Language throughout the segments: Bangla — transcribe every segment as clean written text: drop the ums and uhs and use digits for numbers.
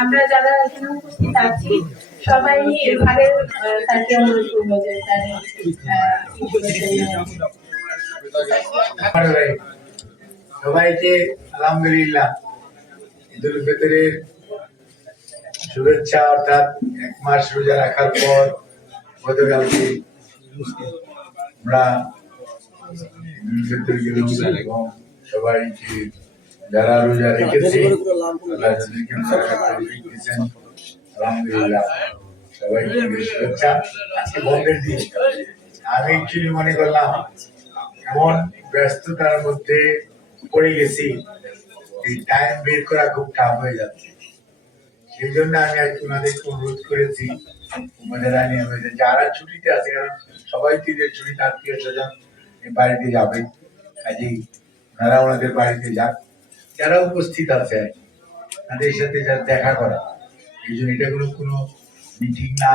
আমরা যারা এখানে উপস্থিত আছি সবাই এবারের তাকে অনুরোধ করবো যে সবাইকে আলহামদুলিল্লাহ ঈদুল ফিতরের শুভেচ্ছা। অর্থাৎ 1 মাস রোজা রাখার পর গতকালকে আমরা সবাইকে যারা রোজা রেখেছে আলহামদুলিল্লাহ সবাইকে শুভেচ্ছা। আজকে বন্ধের দিন, আমি অ্যাকচুয়ালি মনে করলাম এমন ব্যস্ততার মধ্যে পড়ে গেছি, এই টাইম বের করা খুব টাফ হয়ে যাচ্ছে। সেই জন্য আমি আর কি ওনাদেরকে অনুরোধ করেছি যারা ছুটিতে আছে, কারণ সবাই ঈদের ছুটিতে আত্মীয় স্বজন বাড়িতে যাবে, কাজেই ওনারা ওনাদের বাড়িতে যাক। যারা উপস্থিত আছে তাদের সাথে যা দেখা করা, এই জন্য এটা কোনো মিটিং না,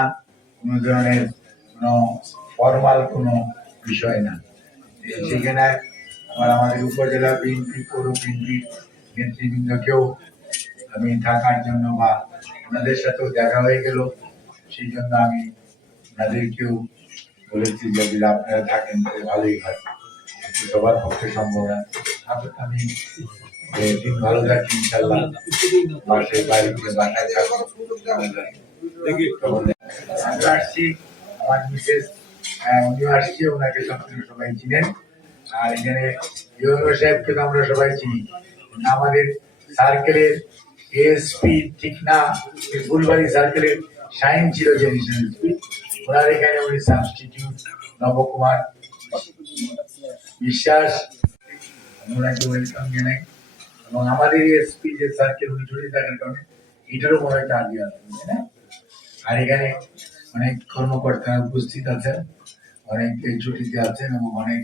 কোনো ধরনের কোনো ফর্মাল কোনো বিষয় না। সেখানে আমাদের উপজেলা বিএনপি, পৌর বিএনপি নেতৃবৃন্দকেও আমি থাকার জন্য বা ওনাদের সাথেও দেখা হয়ে গেল, সেই জন্য আমি ওনাদেরকেও বলেছি যে যদি আপনারা থাকেন তাহলে ভালোই হয়, সবার পক্ষে সম্ভব না। আমি দিন ভালো থাকি ইনশাল্লাহ, বাসায় বাড়িতে বাসায় থাকবো। আমরা আসছি, আমার মিসেস উনি আসছে, ওনাকে সবাই চিনেন। আর এখানে ইউনো সাহেবকে তো আমরা সবাই চিনি, আমাদের সার্কেলের এএসপি ঠিক না, ফুলবাড়ি সার্কেলের শাইন ছিল যে ওনার এখানে উনি সাবস্টিটিউট নবকুমার বিশ্বাস, ওনাকে ওয়েলকাম জানাই। এবং আমাদের এসপি যে সার্কেল উনি ছুটি থাকার কারণে এটারও মনে হয় চার্জ আছে। আর এখানে অনেক কর্মকর্তা উপস্থিত আছেন, অনেক ছুটিতে আছেন এবং অনেক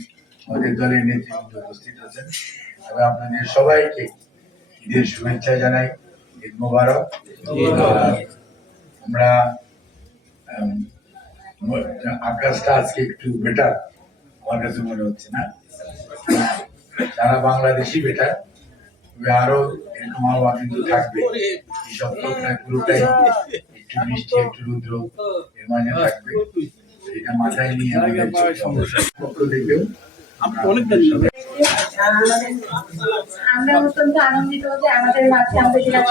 আমাদের দলের নেতৃবৃন্দ উপস্থিত আছেন। তবে আপনাদের সবাইকে ঈদের শুভেচ্ছা জানাই, ঈদ মোবারক। আমরা আকাশটা আজকে একটু বেটার আমার কাছে মনে হচ্ছে, না সারা বাংলাদেশই বেটার, তবে আরো এরকম আবহাওয়া কিন্তু থাকবে। এই সপ্তাহটা পুরোটাই একটু বৃষ্টি একটু রৌদ্র এর মাঝে থাকবে, এটা মাথায় নিয়ে আমাদের পক্ষ থেকেও আমরা অত্যন্ত আনন্দিত যে আমাদের মাঝে আমাদের জেলা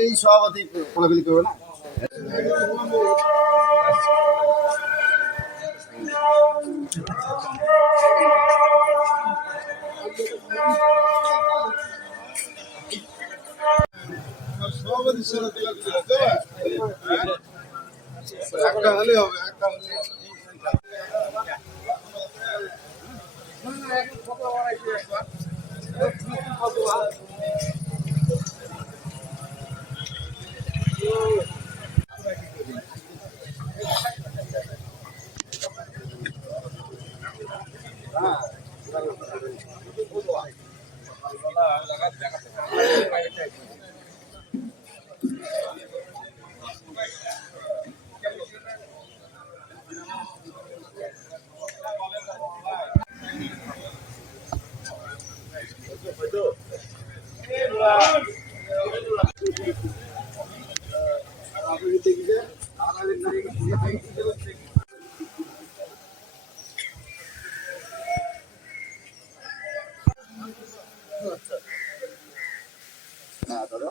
এই সভাপতি কোলাগুলি করবে না। সভাপতি একটা হলে হবে, একটা হলে হ্যাঁ দাদা